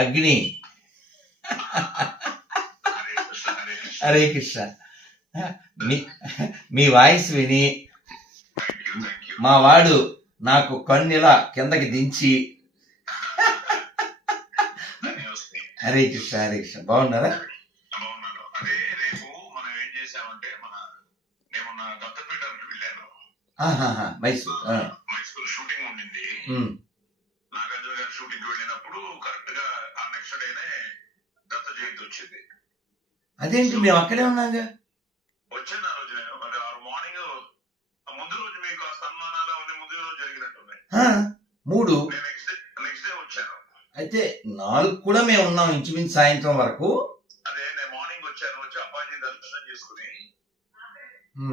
అగ్ని. హరే కృష్ణ. మీ వాయిస్ విని మా వాడు నాకు కన్నులా కిందకి దించి. హరే కృష్ణ హరే కృష్ణ. బాగున్నారా? మైసూర్ షూటింగ్ ఉండింది. నాగార్జున గారి షూటింగ్ వెళ్ళినప్పుడు కరెక్ట్ గా ఆ నెక్స్ట్ డేనే దత్త జయంతి వచ్చింది. అదేంటి మేము అక్కడే ఉన్నాగా. వచ్చాను ఆ రోజు నేను. మరి ఆ మార్నింగ్ ముందు రోజు మీకు ఆ సన్మానాలు అవన్నీ ముందు రోజు జరిగినట్టున్నాయి. 3 నెక్స్ట్ డే వచ్చాను. అయితే 4 కూడా మేము ఉన్నాం ఇంచుమించు సాయంత్రం వరకు. అదే నేను మార్నింగ్ వచ్చాను. వచ్చి అప్పాజీ దర్శనం చేసుకుని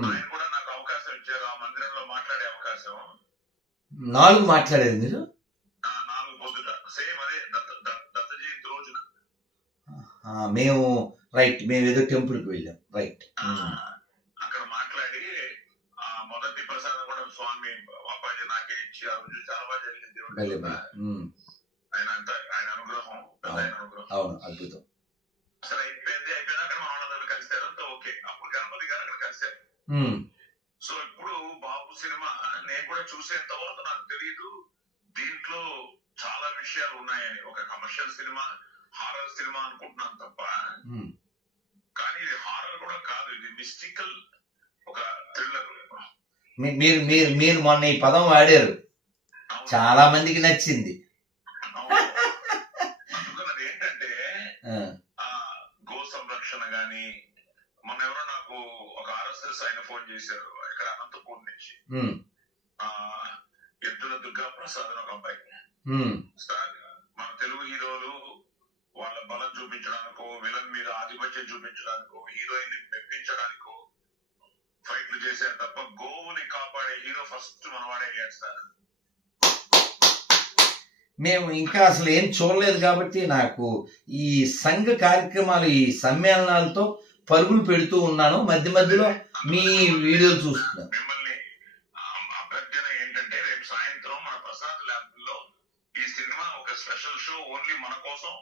ఆయన కూడా నాకు అవకాశం ఇచ్చారు ఆ మందిరంలో మాట్లాడే అవకాశం. 4 మాట్లాడేది మీరు? 4 పొద్దుట సేమ్ అదే దత్త జయంతి రోజున మేము మేము ఏదో టెంపుల్ కి వెళ్ళాం. రైట్. అక్కడ మాట్లాడి ఆ మొదటి ప్రసాదం కూడా స్వామి అప్పాజీ నాకే ఇచ్చి ఆ రోజు చాలా బాగా జరిగింది. ఆయన అనుగ్రహం. అవును, అద్భుతం. సరే అయిపోయింది. అక్కడ మా వాళ్ళందరూ కలిసారు. అంతా ఓకే. అప్పుడు గణపతి గారు అక్కడ కలిసారు. సో ఇప్పుడు బాబు సినిమా నేను కూడా చూసేంత వరకు నాకు తెలియదు దీంట్లో చాలా విషయాలు ఉన్నాయని. ఒక కమర్షియల్ సినిమా, హారర్ సినిమా అనుకుంటున్నాను తప్ప, కానీ ఇది హారర్ కూడా కాదు. ఇది మిస్టికల్, ఒక థ్రిల్లర్. మీరు మొన్న ఈ పదం వాడారు, చాలా మందికి నచ్చింది. అందుకన్నది ఏంటంటే గో సంరక్షణ గాని, మొన్న ఎవరో నాకు ఒక RSS ఆయన ఫోన్ చేశారు ఇక్కడ అనంతపూర్ నుంచి. ఎద్దుల దుర్గా ప్రసాద్ అని ఒక అబ్బాయి. మన తెలుగు హీరోలు వాళ్ళ బలం చూపించడానికో, విలన్ మీద ఆధిపత్యం చూపించడానికో, హీరోయిన్ మెప్పించడానికో ఫైట్లు చేశారు తప్ప గోవుని కాపాడే హీరో ఫస్ట్ మనవాడే చేస్తారు. మేము ఇంకా అసలు ఏం చూడలేదు కాబట్టి నాకు ఈ సంఘ కార్యక్రమాలు, ఈ సమ్మేళనాలతో పరుగులు పెడుతూ ఉన్నాను. మధ్య మధ్యలో మీ వీడియోలు చూస్తున్నాను. మిమ్మల్ని అభ్యర్థన ఏంటంటే రేపు సాయంత్రం మన ప్రసాద్ ల్యాబ్ లో ఈ సినిమా ఒక స్పెషల్ షో ఓన్లీ మన కోసం,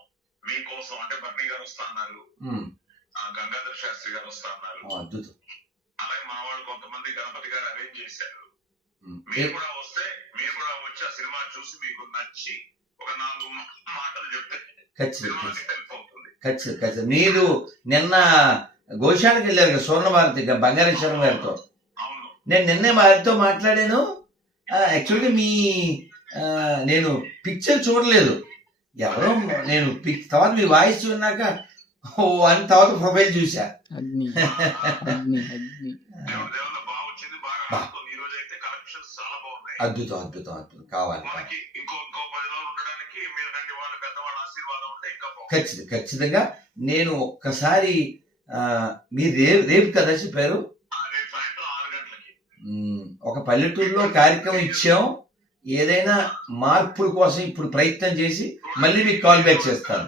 మీకోసం. అంటే బర్నీ గారు వస్తా అన్నారు, గంగాధర్ శాస్త్రి గారు వస్తా అన్నారు. అలాగే మన వాళ్ళు కొంతమంది గణపతి గారు అరేంజ్ చేశారు. మీరు కూడా వస్తే, మీరు కూడా వచ్చి ఆ సినిమా చూసి మీకు నచ్చి ఒక 4 మాటలు చెప్తే హెల్ప్ అవుతుంది. ఖచ్చితంగా. మీరు నిన్న గోశాలకు వెళ్ళారు కదా, స్వర్ణభారతి బంగారేశ్వరం గారితో. నేను నిన్నే వారితో మాట్లాడాను. యాక్చువల్గా నేను పిక్చర్ చూడలేదు, ఎవరో నేను తర్వాత మీ వాయిస్ విన్నాక అని తర్వాత ప్రొఫైల్ చూసా. అద్భుతం అద్భుతం అద్భుతం. కావాలి. ఖచ్చితంగా. నేను ఒక్కసారి మీరు రేపు కదా చెప్పారు, ఒక పల్లెటూరులో కార్యక్రమం ఇచ్చాం. ఏదైనా మార్పుల కోసం ఇప్పుడు ప్రయత్నం చేసి మళ్ళీ మీకు కాల్ బ్యాక్ చేస్తాను.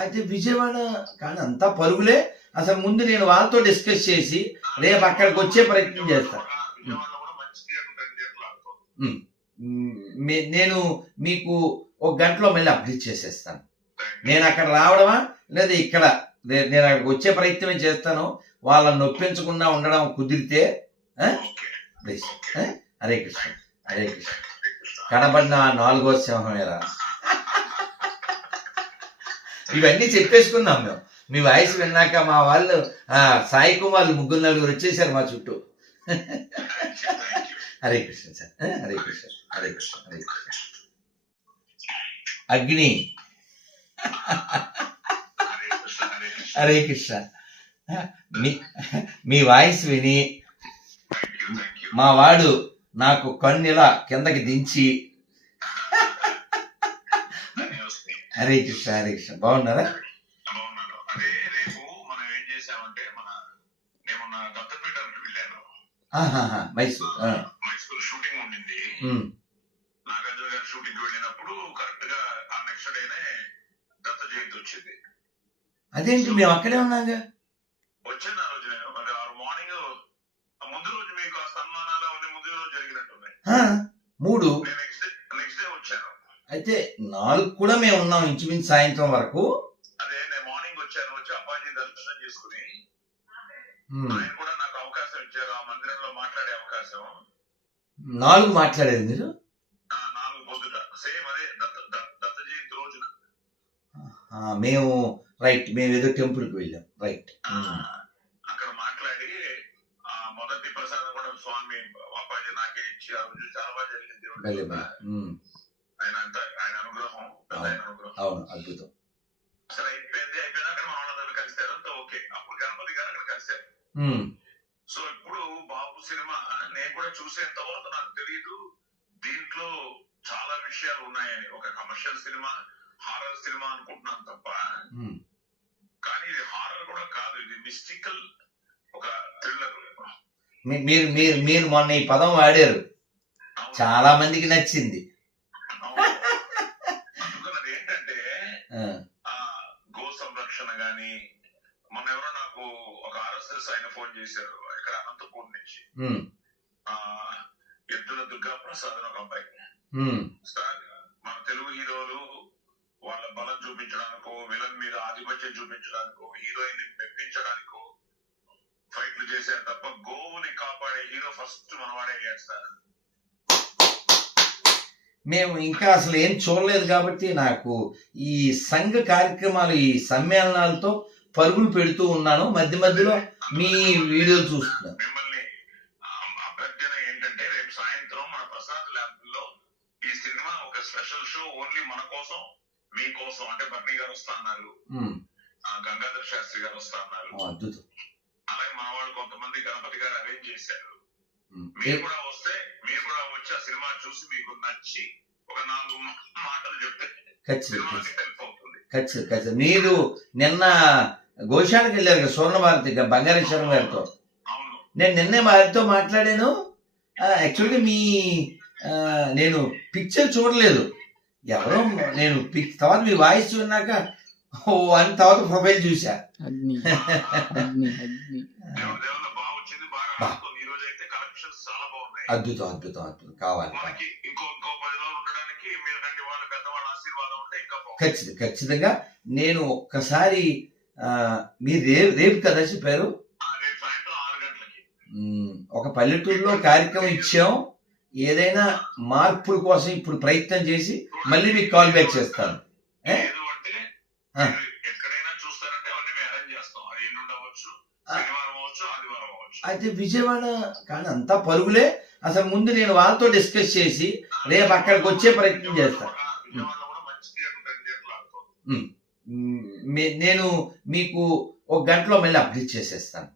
అయితే విజయవాడ కానీ అంతా పరుగులే. అసలు ముందు నేను వాళ్ళతో డిస్కస్ చేసి రేపు అక్కడికి వచ్చే ప్రయత్నం చేస్తాను. నేను మీకు 1 గంటలో మళ్ళీ అప్డేట్ చేసేస్తాను. నేను అక్కడ రావడమా లేదా ఇక్కడ నేను అక్కడికి వచ్చే ప్రయత్నమే చేస్తాను. వాళ్ళని నొప్పించకుండా ఉండడం కుదిరితే. ప్లీజ్. హరే కృష్ణ హరే కృష్ణ. కనబడిన 4వ సింహమేరా. ఇవన్నీ చెప్పేసుకున్నాం మేము. మీ వాయిస్ విన్నాక మా వాళ్ళు సాయి కుమార్ 3-4 వచ్చేసారు మా చుట్టూ. హరే కృష్ణ సార్. హరే కృష్ణ హరే కృష్ణ హరే కృష్ణ. అగ్ని. హరే కృష్ణ. మీ వాయిస్ విని మా వాడు నాకు కన్నులా కిందకి దించి. హరే కృష్ణ హరే కృష్ణ. బాగున్నారా? అదే రేపు మనం ఏం చేసామంటే నేను దత్తపీఠ వెళ్ళాను. మైసూర్ షూటింగ్ ఉండింది. నాగార్జున గారి షూటింగ్ వెళ్ళినప్పుడు కరెక్ట్ గా ఆ నెక్స్ట్ డేనే దత్త జయంతి వచ్చింది. అదేంటి మేము అక్కడే ఉన్నాగా. వచ్చాను ఆ రోజు నేను. మరి ఆ మార్నింగ్ ముందు రోజు మీకు ఆ సన్మానాలు అవన్నీ ముందు రోజు 3 నేను నెక్స్ట్ డే వచ్చాను. అయితే 4 కూడా మేము ఉన్నాం ఇంచుమించు సాయంత్రం వరకు. అదే నేను మార్నింగ్ వచ్చాను. వచ్చి అప్పాజీ దర్శనం చేసుకుని ఆయన కూడా నాకు అవకాశం ఇచ్చారు ఆ మందిరంలో మాట్లాడే అవకాశం. 4 మాట్లాడేది మీరు? 4 పొద్దుట సేమ్ అదే దత్త జయంతి రోజున మేము మేము ఏదో టెంపుల్కి వెళ్ళాం. రైట్. అక్కడ మాట్లాడి మొదటి ప్రసాదం కూడా స్వామి అప్పాజీ నాకే ఇచ్చి ఆ రోజు చాలా బాగా జరిగింది. ఆయన అంతా ఆయన అనుగ్రహం, ఆయన అనుగ్రహం. అవును, అద్భుతం. అసలు అయిపోయింది. అక్కడ మన వాళ్ళందరూ కలిశారు, అంతా ఓకే. అప్పుడు గణపతి గారు అక్కడ కలిశారు. సో ఇప్పుడు బాబు సినిమా నేను కూడా చూసేంత వరకు నాకు తెలియదు దీంట్లో చాలా విషయాలు ఉన్నాయని. ఒక కమర్షియల్ సినిమా, హారర్ సినిమా అనుకుంటున్నాను తప్ప, కానీ ఇది హారర్ కూడా కాదు, ఇది మిస్టికల్ ఒక థ్రిల్లర్. మీరు మొన్న ఈ పదం వాడారు, చాలా మందికి నచ్చింది. అందుకన్నది ఏంటంటే గో సంరక్షణ గాని, మొన్న ఎవరో నాకు ఒక ఆర్ఎస్ఎస్ ఆయన ఫోన్ చేశారు ఇక్కడ అనంతపూర్ నుంచి, ఎద్దుల దుర్గా ప్రసాద్ ఒక అబ్బాయి. మన తెలుగు హీరోలు వాళ్ళ బలం చూపించడానికో, విలన్ మీద ఆధిపత్యం చూపించడానికో, హీరోయిన్ మెప్పించడానికో ఫైట్లు చేశారు తప్ప గోవుని కాపాడే హీరో ఫస్ట్ మనవాడే చేస్తారు. మేము ఇంకా అసలు ఏం చూడలేదు కాబట్టి నాకు ఈ సంఘ కార్యక్రమాలు, ఈ సమ్మేళనాలతో పరుగులు పెడుతూ ఉన్నాను. మధ్య మధ్యలో మీ వీడియోలు చూస్తున్నాను. మిమ్మల్ని అభ్యర్థన ఏంటంటే రేపు సాయంత్రం మన ప్రసాద్ ల్యాబ్ లో ఈ సినిమా ఒక స్పెషల్ షో ఓన్లీ మన కోసం, మీకోసం. అంటే బర్నీ గారు వస్తా అన్నారు, గంగాధర్ శాస్త్రి గారు వస్తా అన్నారు. అద్భుతం. అలాగే మన వాళ్ళు కొంతమంది గణపతి గారు అరేంజ్ చేశారు. మీరు కూడా వస్తే, మీరు కూడా వచ్చి ఆ సినిమా చూసి మీకు నచ్చి ఒక 4 మాటలు చెప్తే ఖచ్చితంగా. మీరు నిన్న గోశాలకు వెళ్ళారు కదా స్వర్ణభారతి బంగారేశ్వరం గారితో. నేను నిన్నే వారితో మాట్లాడాను. యాక్చువల్గా నేను పిక్చర్ చూడలేదు, ఎవరో నేను తర్వాత మీ వాయిస్ విన్నాక అని తర్వాత ప్రొఫైల్ చూసా. అద్భుతం అద్భుతం అద్భుతం. కావాలి ఖచ్చితంగా. నేను ఒక్కసారి మీరు రేపు కదా చెప్పారు, ఒక పల్లెటూరులో కార్యక్రమం ఇచ్చాం. ఏదైనా మార్పుల కోసం ఇప్పుడు ప్రయత్నం చేసి మళ్ళీ మీకు కాల్ బ్యాక్ చేస్తాను. అయితే విజయవాడ కానీ అంతా పరుగులే. అసలు ముందు నేను వాళ్ళతో డిస్కస్ చేసి రేపు అక్కడికి వచ్చే ప్రయత్నం చేస్తాను. నేను మీకు 1 గంటలో మళ్ళీ అప్డేట్ చేసేస్తాను.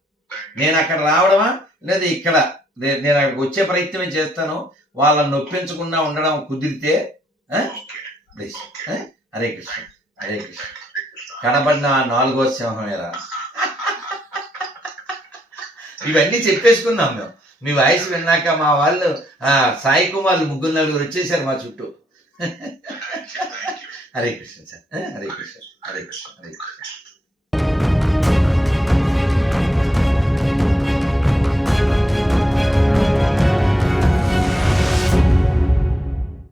నేను అక్కడ రావడమా లేదా ఇక్కడ నేను అక్కడికి వచ్చే ప్రయత్నమే చేస్తాను. వాళ్ళని నొప్పించకుండా ఉండడం కుదిరితే ప్లీజ్. హరే కృష్ణ, హరే కృష్ణ. కనబడిన 4వ సింహమేరా. ఇవన్నీ చెప్పేసుకున్నాం మేము. మీ వాయిస్ విన్నాక మా వాళ్ళు సాయి కుమార్ 3-4 వచ్చేసారు మా చుట్టూ. హరే కృష్ణ సార్, హరే కృష్ణ, హరే కృష్ణ, హరే కృష్ణ.